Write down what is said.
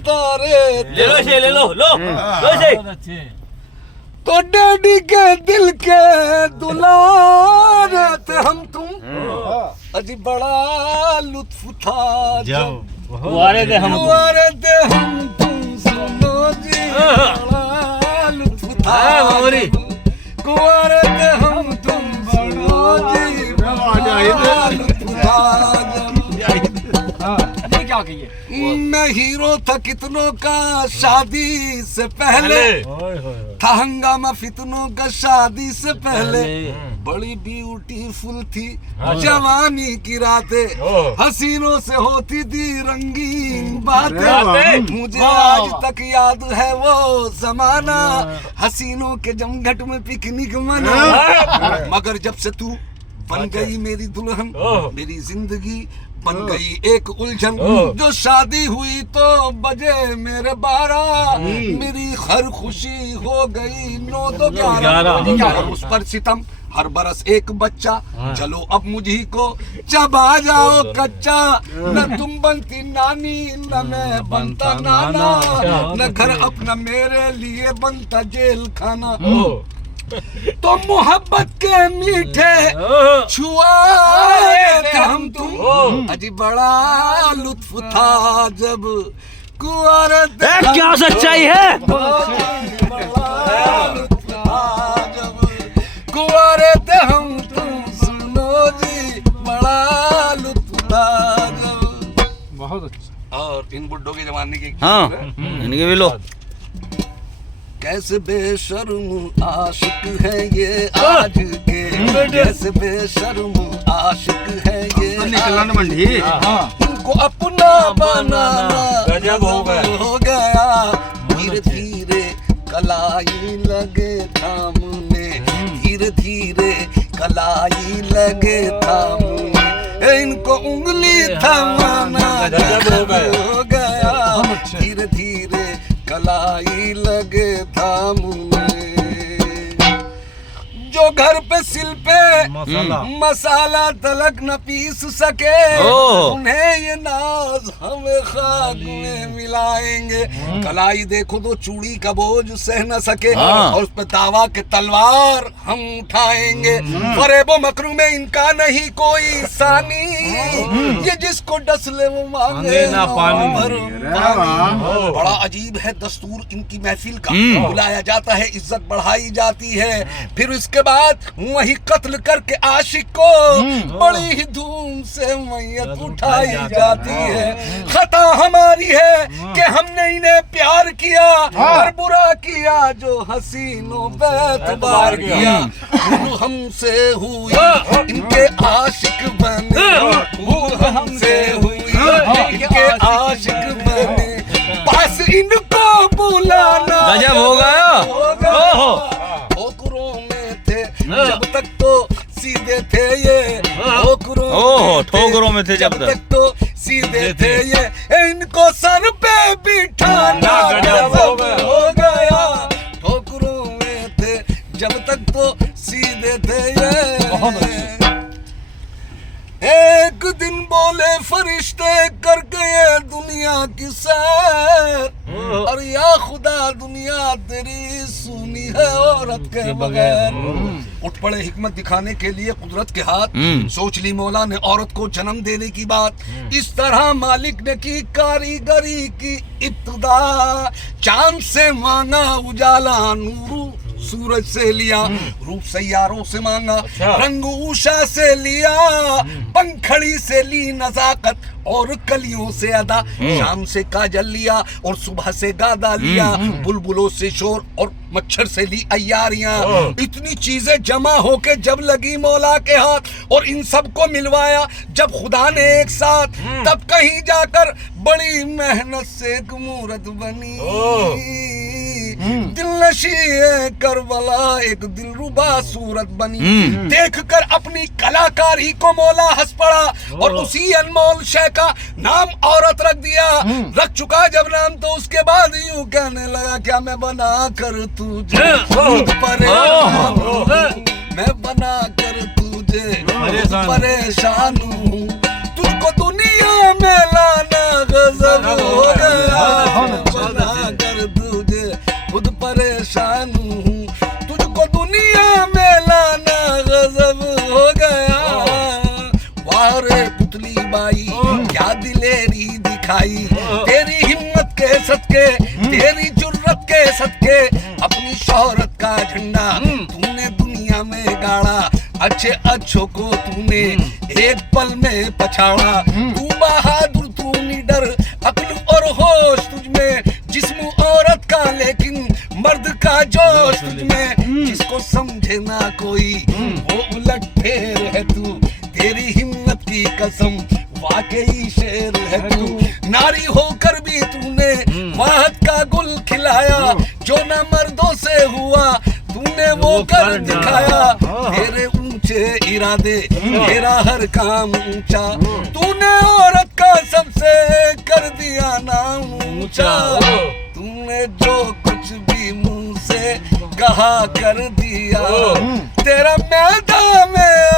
तारे ले लो शे, ले लो शे। तो डैडी के दिल के दुलारे थे हम तुम, अजी बड़ा लुत्फ था जब कुंवारे थे हम तुम, सुनो जी बड़ा लुत्फ था कुंवारे थे हम तुम, सुनो जी बड़ा लुत्फ था जब। क्या कहिए, मैं हीरो था कितनों का शादी से पहले, था हंगामा फितनों का शादी से पहले। बड़ी ब्यूटीफुल थी जवानी की रातें, हसीनों से होती थी रंगीन बातें। मुझे आज तक याद है वो जमाना, हसीनों के जमघट में पिकनिक मना। मगर जब से तू बन गई मेरी दुल्हन, मेरी जिंदगी बन गई एक उलझन। जो शादी हुई तो बजे मेरे 12, मेरी हर खुशी हो गई 9 तो 11। उस पर सितम हर बरस एक बच्चा, चलो अब मुझी को चबा जाओ कच्चा। न तुम बनती नानी न मैं बनता नाना, न घर अपना मेरे लिए बनता जेल खाना। तो मोहब्बत के मीठे छुआए थे हम तुम, अजी बड़ा लुत्फ था जब कुंवारे थे। क्या सच्चाई है, बड़ा लुत्फ था जब कुंवारे थे हम तुम, सुनो जी बड़ा लुत्फ था जब। बहुत अच्छा। और इन बुड्ढों के जमाने की इनके भी लो। कैसे बेशर्म आशिक है ये आज के, कैसे बेशर्म आशिक है ये इनको अपना बनाना गजब हो गया। धीरे धीरे कलाई लगे थामने, धीरे धीरे कलाई लगे थामने, इनको उंगली थमाना हो गया। धीरे धीरे कलाई लगे थामने, जो घर पे सिल पे मसाला तलक न पीस सके, उन्हें ये नाज हमें खाक में मिलाएंगे। कलाई देखो तो चूड़ी का बोझ सह न सके, और उस पे दावा के तलवार हम उठाएंगे। फरेबो मकरू में इनका नहीं कोई सानी, ये जिसको डस ले वो मांगे ना पानी। बड़ा अजीब है दस्तूर इनकी महफिल का, बुलाया जाता है इज्जत बढ़ाई जाती है, फिर इसके बाद वही कत्ल करके आशिक को बड़ी ही धूम से मैयत उठाई जाती है। खता हमारी है कि हमने इन्हें प्यार किया, और बुरा किया जो हसीनों पे एतबार किया। हमसे हुई इनके आशिक बने, हमसे हुई इनके आशिक बने, पास इनको बुलाना गजब हो गया। ठोकरों में थे जब तक तो सीधे थे ये, ठोकरों में थे जब तक तो सीधे थे ये, इनको सर पे बिठाना गजब हो गया। ठोकरों में थे जब तक तो सीधे थे ये। एक दिन बोले फरिश्ते करके ये दुनिया की सैर, और या खुदा दुनिया तेरी सुनी है औरत के बगैर। उठ पड़े हिकमत दिखाने के लिए कुदरत के हाथ, सोच ली मौला ने औरत को जन्म देने की बात। इस तरह मालिक ने की कारीगरी की इब्तिदा, चांद से मांगा उजाला नूरू, सूरज से लिया रूप सैयारों से मांगा, रंग उषा से लिया, पंखड़ी से ली नजाकत और कलियों से अदा, शाम से काजल लिया और सुबह से गादा लिया, बुलबुलों से शोर और मच्छर से ली अय्यारियां। इतनी चीजें जमा होके जब लगी मौला के हाथ और इन सब को मिलवाया जब खुदा ने एक साथ, तब कहीं जाकर बड़ी मेहनत से एक मूरत बनी। दिलनशी करबला एक दिलरुबा सूरत बनी। देखकर अपनी कलाकारी को मौला हंस पड़ा और उसी अनमोल शय का नाम औरत रख दिया। रख चुका जब नाम तो उसके बाद यूं कहने लगा, क्या मैं बना कर तुझे खुद परेशान हूं, मैं बना कर तुझे परेशान हूं, तुझको दुनिया में लाना गजब हो गया। दिलेरी दिखाई, तेरी हिम्मत के सदके, तेरी जुर्रत के सदके, अपनी शोहरत का झंडा तूने दुनिया में गाड़ा। अच्छे अच्छों को तूने एक पल में पछाड़ा। तू बहादुर, तू निडर, अक्ल और होश तुझ में, जिस्म औरत का लेकिन मर्द का जोश तुझ में। जिसको समझे ना कोई वो उलट फेर है तू, तेरी हिम्मत की कसम वाकई शेर है तू। नारी होकर भी तूने वाहत का गुल खिलाया, जो न मर्दों से हुआ तूने वो कर दिखाया। तेरे ऊंचे इरादे, तेरा हर काम ऊंचा, तूने औरत का सबसे कर दिया नाम ऊंचा। तूने जो कुछ भी मुंह से कहा कर दिया, तेरा मैदान में